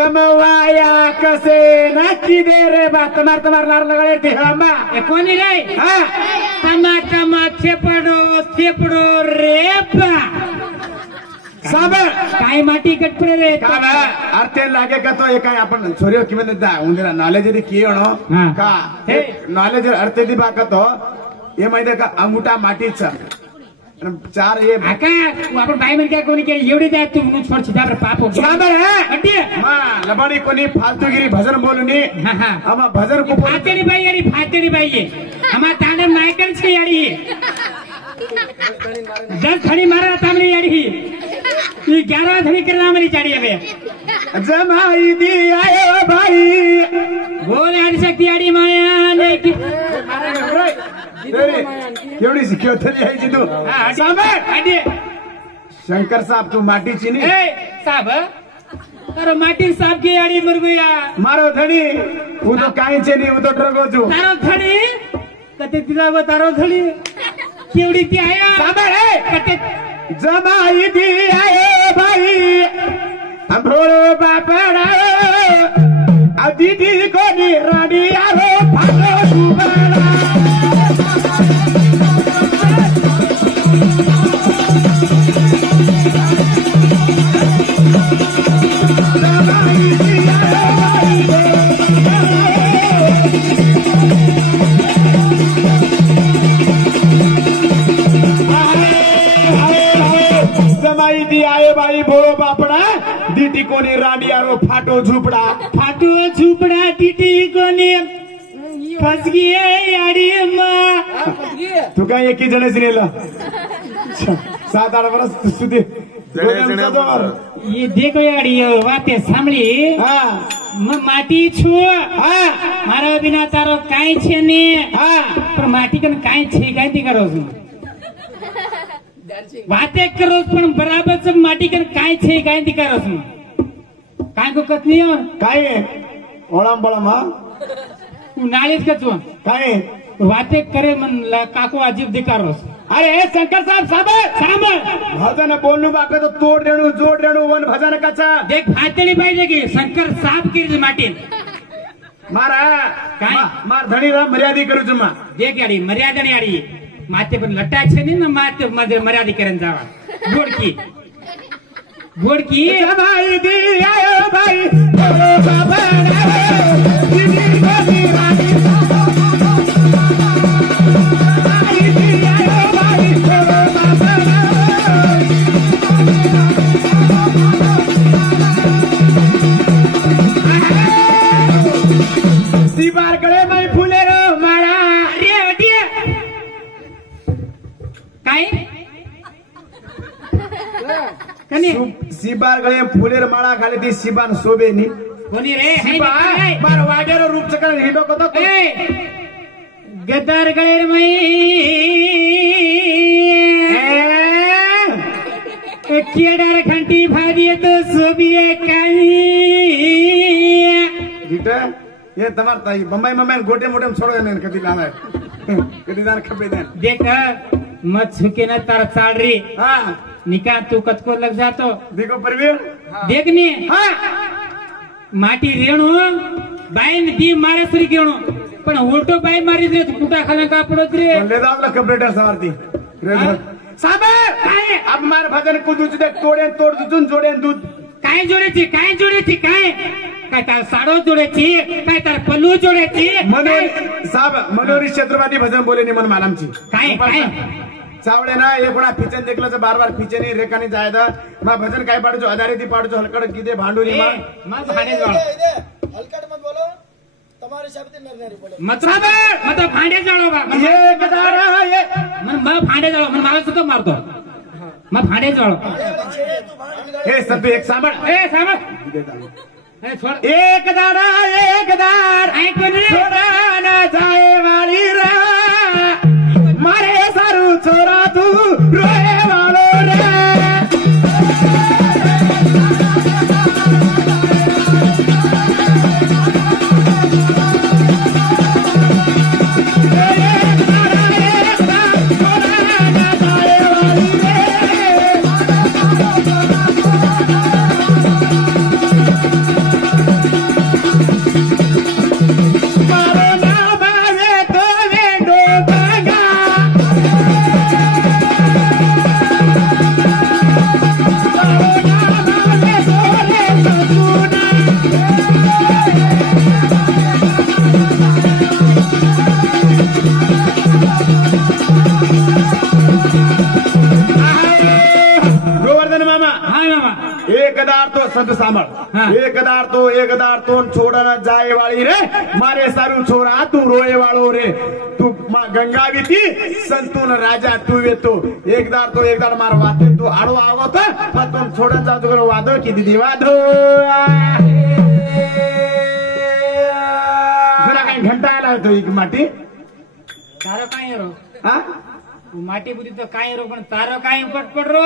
तमवाया कसे नक्की दे रे बा तमार लागले ते हंबा कोणी रे हा तमा थेपडो रे बा साब काय माटी कटपडे रे का अर्थे लागे का तो काय आपण छोरियो किमन दा उंदिरा नॉलेज दी कियोणो का नॉलेज अर्थे दी बाकतो ये माहिती का अंगुठा माटीचा चार ये आका आपण बाई मन काय कोणी केली एवढी द्या तू म्हणून छोड छिदा पाप हो साबर है अड्डी मा लबाडी कोणी फालतूगिरी भजन बोलुनी आमा भजन को फातेडी बाई आमा तांडे नायकन छे याडी 10 धणी मारा तामली याडी ई 11 धणी करना मरी चाडी હવે जमाई दी आयो भाई बोल आडी शक्ती आडी माया नाही केवढी शिकव तरी आहे तू साबर आडी शंकर साहब तू माटीची नी ए साहब तारो माटी साहब की आडी मरगुया मारो धणी હું તો કાઈ છે ની હું તો ડરગો છું તારો ધણી કતે દીવા તારો ધણી કેવડી તી આયા સાબર હે કતે जमाई दी आयो भाई अंभोळो बापडा दीदी कोणी राणी आलो फाटो सुबाला जमाई दी जमाई दी आये बाई भोळो बापडा दीटी कोणी राणी आरो फाटो झुपडा टीटी कोणी फसगी याडी मा तू काय एकी जणच नेलं 7-8 वर्ष सुधी ये देखो याडी वाते सांभળી હા માટી છો હા મારા બિના તારો કાઈ છે ને હા પણ માટી કન કાઈ છે કાઈ કરો છું वाते करो पण बराबर सब माटी कर काय छे काय ती करो છું काय को कत नहीं काय ओळम बळम हा नाळीच कचो काय वाते करे मन काको अजीब दिकारो अरे शंकर साहब भजन बोलू बाक तो तोड रेणू जोड रेणू वन भजन कचा देख फातेली पाहिजे की शंकर साहब की माटी मारा काय मार धणी रा मर्यादी करू छु मा देख याडी मर्यादा नाही याडी माते पण लट्टा छे ने माते मर्यादा करेन जावा गोडकी जमाई दी आयो भाई बोलो बाबा दीदी कोनी रानी जमाई दी आयो भाई बोलो बाबा दीवार गळे मै फुले रो माळा अरे अडिया काय कने सिबार गळे फुलेर माळा खाली ती सिबान शोभेनी कोणी रे मार वाडेरो रूप चकर हिडो कतो गदार गळेर मई केडार खंटी भारी तो शोभिये काही गीता ये तमार ताई बम्बई में गोटे मोटे में छोड़ो ने कदी लाना कदी जान खपे दे देख मत झुके ना तार चाल री हां निका तू कतको लग जातो देखो परवीर देखनी हां माटी रेणू बाईन दी मारे सरी गेणू पण उलटो बाई मारी दे तू कुटा खाना का पडत रे ले दावला कंप्यूटर सवारती साबे काय अब मार भजन कुदुच दे तोडे तोड दुजून जोडे दूध काय जोडेची काय काय तार साडो जोडेची काय तार पल्लू जोडेची मनोरी छत्रपती भजन बोले नि मन मालमची काय चावडे ना एक कोणा फिचन देखलं बार बार फिचनी रेखानी जायदा मा भजन काय पाडजो आधारिती पाडजो हलकड किदे भांडुनी मा भाडे जाळ हलकड मत बोलो તમારે શબ્દ નરનારી બોલો મત ભાંડે જાળો બા ये गदारा ये मन भांडे जाळो मन मला सुद्धा मारतो मा भांडे जाळो हे सब एक सांभळ ए छोड एक दार ऐक रे छोड़ा ना जाए वाली रा मारे सारू छोरा तू रोए वालो रे संत सांभाळ हा. एक दार तो छोडन जाय वाળી रे मारे सारू छोरा तू रोये वाळो रे तू गंगा ती संतून राजा तू येतो एकदार मार वाते तू आडो आवत तो छोडन जातो करो वादो की दीदी वादो जरा काही घंटा आला होतो एक माटी તારો કાંઈ રો हा માટી બુદ્ધિ તો કાંઈ રો પણ તારો કાંઈ પટપટ રો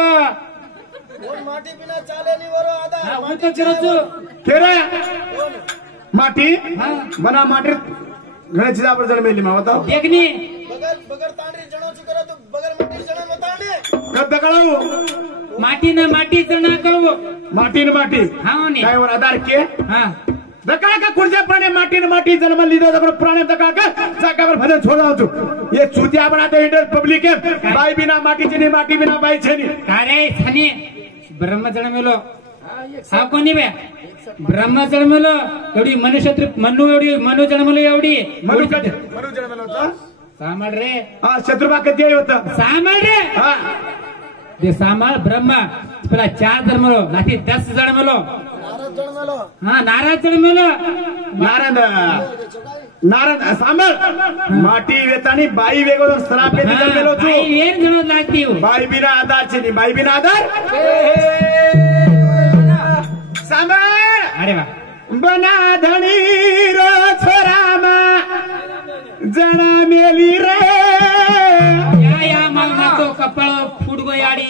कोण माटी बिना चाले नहीं वरो आधा હા હું તો કરું છું के रे माटी हा. बना माटी गणेश पर जन्मेली मा बताओ देखनी बगर तांडरी जणो छु करे तो बगर माटी जणो में तांडे कब दकळाऊ માટી ને માટી ચણા કહો माटी न माटी હા ને काय वर आधार के હા दकाळ का कुणच्या प्राणे माटी न माटी जन्म लिदो तर प्राणे दकाळ का जागावर भजन छोडाव छु ये चुतिया बनाते इंटर पब्लिक है बाई बिना माटी छेनी माटी बिना बाई छेनी કારે છને બ્રહ્મ જન્મેલો હા કોની બે બ્રહ્મ જન્મેલો એવડી મનુષ્ય મનુ જન્મેલો એવડી मनु जन्मलो होता સાંભળ રે हा शत्रुबा कधी होता સાંભળ रे हा તે સાંભળ બ્રહ્મ પેલા 4 જન્મેલો નાથી 10 જન્મેલો नारद जन्मेलो હા નારાજ જન્મેલો नारद सांभाळ माटी वेतानी बाई वेगो सरापे जन्मेलो छु ભાઈ એર જણો લાગતી હું बाई बिना आधार छेनी बाई बिना आधार सांभाळ અરે વાહ बना धणी रो छोरामा जना मेली रे યા મારો તો કપાળો ફૂટ ગયાડી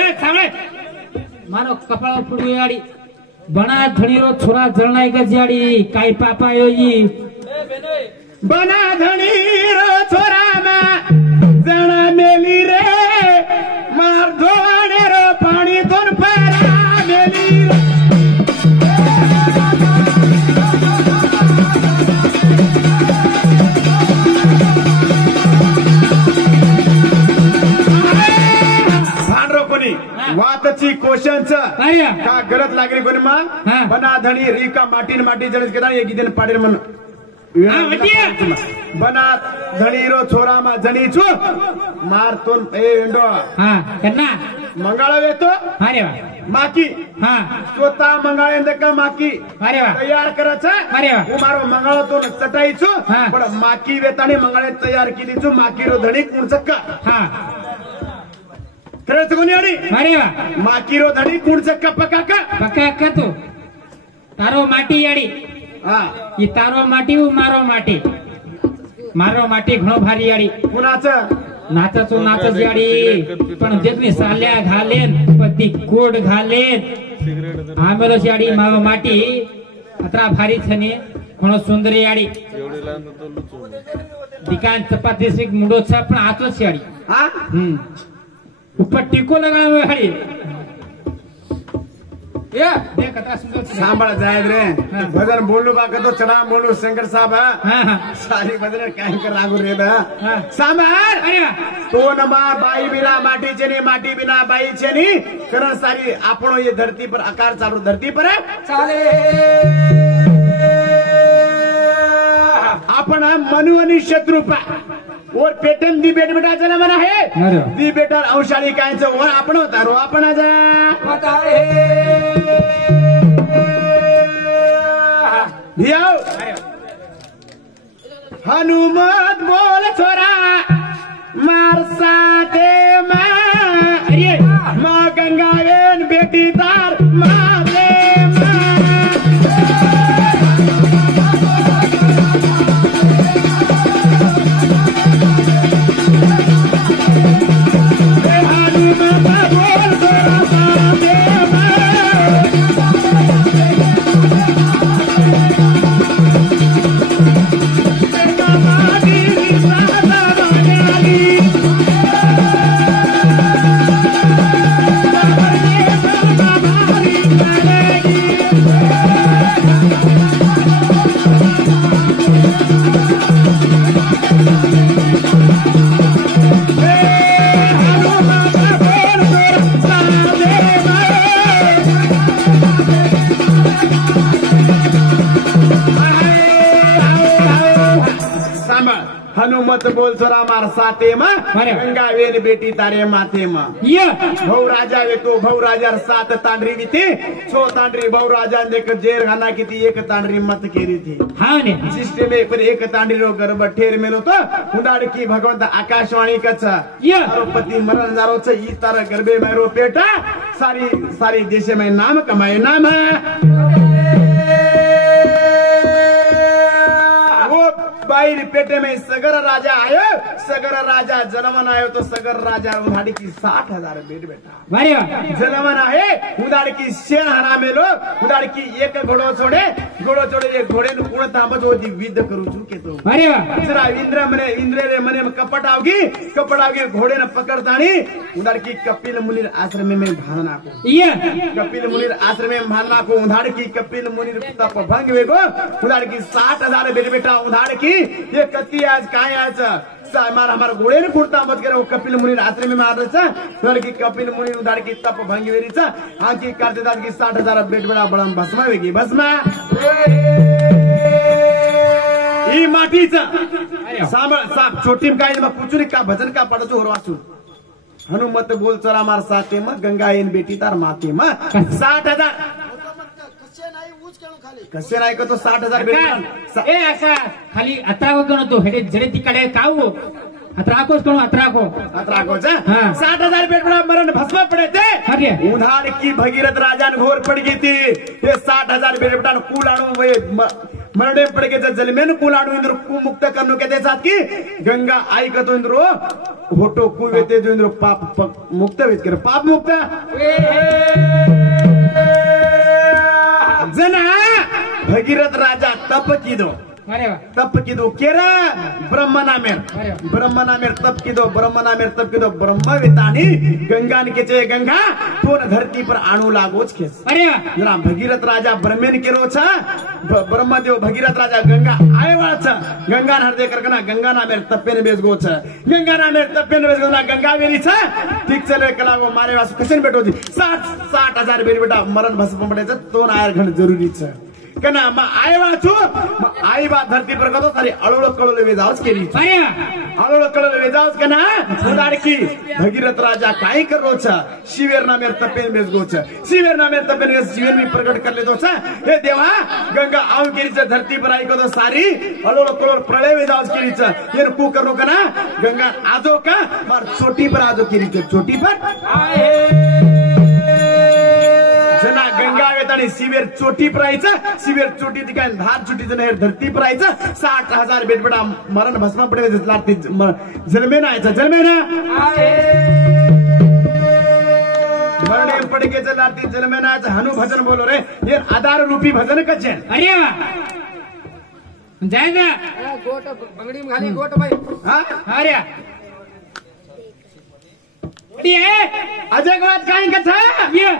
એ સાંભળ મારો કપાળો ફૂટ ગયાડી બણા ધણીરો છોરા જરણાઈ ગજાડી કાઈ પાપા યોઈ बना धणी रो छोरामा जना मेली रे मार धोणे रो पाणी दोन परा मेली रे भांडरो कोणी वातची क्वेश्चनच અરે का गरज लागली कोणी मा हा. बना धणी रिका माटीन माटी जणस केला एक दिन पाडेर मन हा, वटिया. बना धणी रो छोरा मा जणी छु मारतोन ए एंडो હા કરના मंगाळ येतो અરે વાહ माकी હા स्वतः मंगाळे का माकी અરે વાહ तयार करायचं अरे वा. હું મારો મંગાળો ચટાઈଛୁ હા. પણ માકી વેતાની મંગાળે તૈયાર કીધી છું માકી રો ધણી કુણ ચક્કા હા खरंच कोणी अडी અરે વાહ माकी रो धणी कूण चक्का पक्का का પક્કા કતો તારો માટી યાડી हा ઈ તારો માટી હું મારો માટી ઘણો ભારી યાડી कुणाचं नाचाचो नाचच याडी पण जेतली साल्या घालेन पती कोड घालेन आमेलो याडी माव माटी अत्रा भारी छने घणो सुंदर याडी दिकान चपाती से मुंडो छा पण आचोच याडी हा ऊपर टीको लगायो याडी या देख अत्रा सुंदर छे सांभाळ जायद रे हा. भजन बोलू बाका तो चढा बोलू शंकर साहेब हा. हां हां सारी भजन काय कर लागू रे दा हा. सांभाळ अरे वाह. तो नमा बाई बिना माटी छेनी माटी बिना बाई छेनी कारण सारी आपणो ये धरती पर आकार चालू धरती पर है चाले आपण मनु आणि शत्रुपा और पेटन दी बेट बेटा चला मना है अरे. दी बेटा औषाळी कायचं वर आपण होता रो आपण जा धियाव हनुमत बोल छोरा मार साथे मा अरे मा गंगावेन बेटी तार मारे मा हनुमत बोल छोरा साथे मा हनुमत बोल छोरा मार साते मा अरे. गंगा वेन बेटी तारे माथे मा ये भाऊ राजा वेतो भाऊ राजा सात तांडरी विती छो तांडरी भाऊ राजा देख जेर खाना किती एक तांडरी मत केरी थी हाँ ने सिस्टम में पर एक तांडरी रो गर्भ ठेर मेलो तो उडाड़ की भगवंत आकाशवाणी कच ये पति मरण जारो छ ई तारा गर्भे मेरो पेटा सारी सारी देश में नाम कमाए नाम वो बाहर पेटे में सगर राजा आयो सगर राजा जन्मन आयो तो सगर राजा उधाड़ी की 60,000 बेट बेटा अरे वाह जन्मन आहे उधाड़ की शेण हरा मेलो उधाड़ की एक घोड़ो छोड़े ये घोड़े नु कोण थांबत होती विध करू चुके तो अरे वाह जरा इंद्र रे मने कपट आवगी घोड़े न पकड़तानी उधाड़ की कपिल मुनिर आश्रम में भावना को ये कपिल मुनिर आश्रम में भावना को उधाड़ की कपिल मुनिर तप भंग वेगो उधाड़ की 60,000 बेट बेटा उधाड़ की ये कति आज काय आज हमारा घोड़े ने कुर्ता मत करे कपिल मुनि आश्रम में मार रहा की कपिल मुनि उधार की तप भंगी वेरी हाँ की करते दाद की 60,000 बेट बड़ा बड़ा भस्मा वेगी भस्मा ई माटी साप छोटी में काय पूछू का भजन का पड़ो और वाचू हनुमत बोल चरा मार साते में गंगा इन बेटी तार माते में 60,000 कसे नाही का तो 60,000 बेट ए असा खाली अत्राको कणो तो हेडे जडे तिकडे काऊ अत्राकोच कणो अत्राको हाँ 60,000 बेट बड़ा मरण भस्म पड़े थे अरे उधार की भगीरथ राजा ने घोर पड़ गई थी ये 60,000 बेट बेटा कूल आणू वे मरणे पड़ गए जल में कूल आणू इंद्र कु मुक्त करनो के दे साथ की गंगा आई का तो इंद्रो होटो कुवे ते जो इंद्र पाप मुक्त वेत कर पाप मुक्त जना भगीरथ राजा तप की दो अरे वाह तप की दो केरा ब्रह्मनामेर तप की दो तप की दो ब्रह्म वितानी गंगा ने के गंगा तो धरती पर आणू लागोच खेस अरे वाह जरा भगीरथ राजा ब्रह्मेन केरो छ ब्रह्मदेव भगीरथ राजा गंगा आए वाला छ गंगा हृदय करकना गंगा नामेर तपेन बेस गो छ गंगा नामेर तपेन बेस गो ना गंगा वेरी छ ठीक चले कला वो मारे वास कशन बेटो जी 60,000 बेरी बेटा मरण भस्म पड़े छ तो आयर घण जरूरी छ कना म आएवा छु म आईबा धरती पर कतो सारी अळोळ कळोळ वेजावस केली अरे वाह अळोळ कळोळ वेजावस कना उदाडकी भगीरथ राजा काय करो छ शिवेर नामेर तपेन बेस गो छ शिवेर नामेर तपेन बेस शिवेर में प्रकट कर ले दो छ हे देवा गंगा आव केली छ धरती पर आई कतो सारी अळोळ कळोळ प्रलय वेजावस केली छ येर कु करो कना गंगा आजो का मार छोटी पर आजो केली छ छोटी पर जना गंगा वेतानी शिवेर चोटी पर आयचं शिवेर चोटी ती काय धार चोटी जण धरती पर आयचं 60,000 बेट बेटा मरण भस्मा पडे लागते जन्मे ना आयचं जन्मे ना मरणे पड़े के लाती जन्मे ना आयचं हनु भजन बोलो रे ये आधार रूपी भजन कचे अरे वाह जाएगा गोट बंगड़ी में खाली गोट भाई हाँ अरे अजय बात काय कथा ये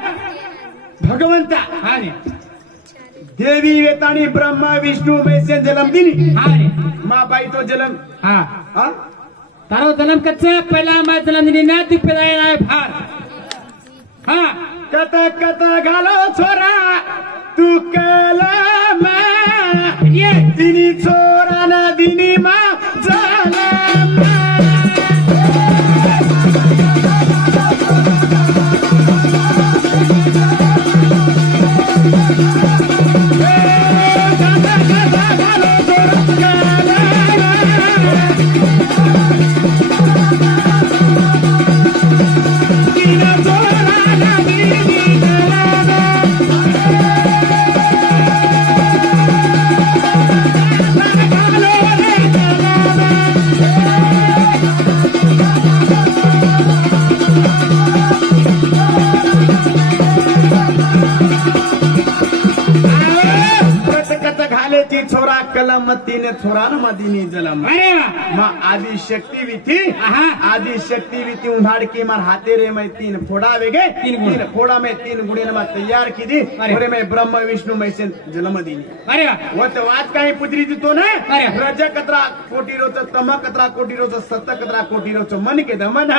भगवंता हाँ ने देवी वेतानी ब्रह्मा विष्णु में से जन्म दिनी हाँ ने माँ बाई तो जन्म हाँ हाँ तारो जन्म कच्चा पहला मैं जन्म दिनी ना तू पैदा है भार हाँ कथा घालो छोरा तू कलम ये दिनी छोरा ना दिनी माँ जन्म छोरा कलम तीन छोरा न मदीनी जलम अरे वाह माँ आदि शक्ति भी थी आदि शक्ति भी थी उन्हाड़ की मार हाथे रे मैं 3 फोड़ा वेगे 3 फोड़ा में 3 गुणे न तैयार की थी अरे मैं ब्रह्म विष्णु मैं से जलम दीनी अरे वाह वो तो आज का ही पुत्री थी तो ना अरे रज कतरा कोटि रो तम कतरा कोटि रो सत कतरा कोटि रो मन के दमन